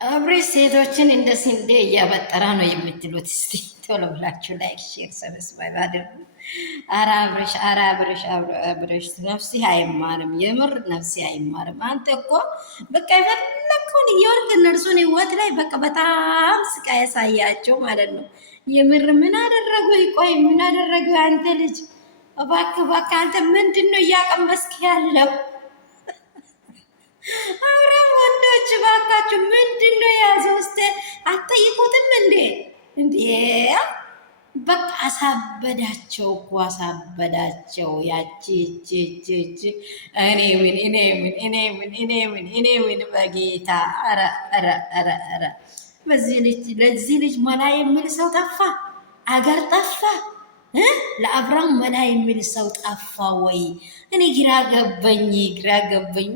አብሬሽ ሴቶችን እንደ ስንዴ እያበጠራ ነው የምትሉት? እስቲ ቶሎ ብላችሁ ላይክ፣ ሼር፣ ሰብስክራይብ አድርጉ። አብሬሽ ነፍሲ አይማርም፣ የምር ነፍሲ አይማርም። አንተ እኮ በቃ የፈለከውን እየወርቅ እነርሱን ህይወት ላይ በቃ በጣም ስቃይ ያሳያቸው ማለት ነው። የምር ምን አደረጉ? ቆይ ምን አደረጉ? አንተ ልጅ እባክህ አንተ ምንድን ነው እያቀመስክ ያለው? አውራ ወንዶች ባካችሁ ምንድን ነው የያዘው? ውስጥ አትጠይቁትም እንዴ? እንዴ በቃ አሳበዳቸው እኮ አሳበዳቸው። ያቺ እኔ ምን በጌታ ኧረ ለዚህ ልጅ መላ የሚል ሰው ጠፋ፣ አገር ጠፋ። ለአብርሃም መላ የሚል ሰው ጠፋ ወይ? እኔ ግራ ገባኝ።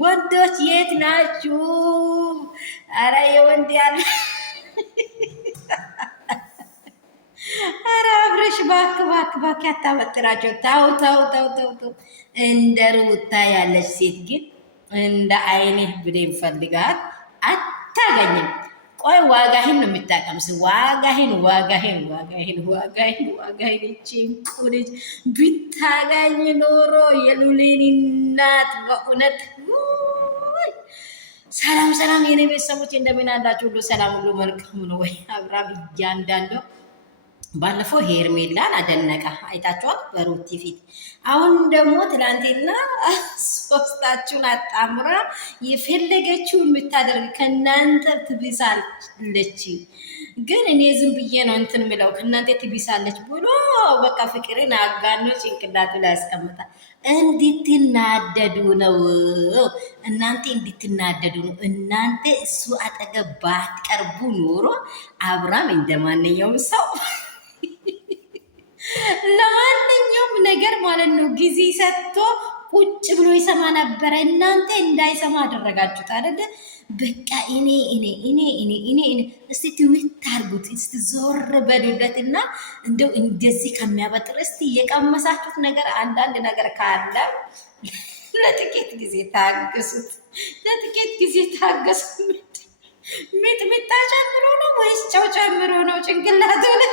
ወንዶች የት ናችሁ? አረ የወንድ ያለ አረ አብረሽ ባክ ያታበጥራቸው። ተው። እንደ ሩታ ያለች ሴት ግን እንደ አይኔህ ብሌን ፈልጋት አታገኝም። ቆይ ዋጋህን ነው የምታቀምስ። ዋጋህን ጭንቁ ልጅ ብታጋኝ ኖሮ የሉሌን እናት በእውነት። ሰላም የኔ ቤተሰቦች እንደምን አላችሁ? ሁሉ ሰላም፣ ሁሉ መልካም ነው ወይ? አብርሃም እያንዳንደው ባለፈው ሄርሜላን አደነቀ፣ አይታችኋል በሩቲ ፊት። አሁን ደግሞ ትላንትና ሶስታችሁን አጣምራ የፈለገችው የምታደርግ ከእናንተ ትብሳለች። ግን እኔ ዝም ብዬ ነው እንትን ምለው ከእናንተ ትብሳለች ብሎ በቃ ፍቅርን አጋኖ ጭንቅላቱ ላይ ያስቀምጣል። እንድትናደዱ ነው እናንተ እሱ አጠገብ ባትቀርቡ ኖሮ አብርሃም እንደማንኛውም ሰው ለማንኛውም ነገር ማለት ነው ጊዜ ሰጥቶ ቁጭ ብሎ ይሰማ ነበረ። እናንተ እንዳይሰማ አደረጋችሁት አይደለ? በቃ እኔ እስቲ ትዊት አርጉት፣ እስቲ ዞር በሉለትና እንደው እንደዚህ ከሚያበጥር እስቲ የቀመሳችሁት ነገር አንዳንድ ነገር ካለ ለጥቂት ጊዜ ታገሱት። ሚጥሚጣ ጨምሮ ነው ወይስ ጨው ጨምሮ ነው ጭንቅላቱ ላይ?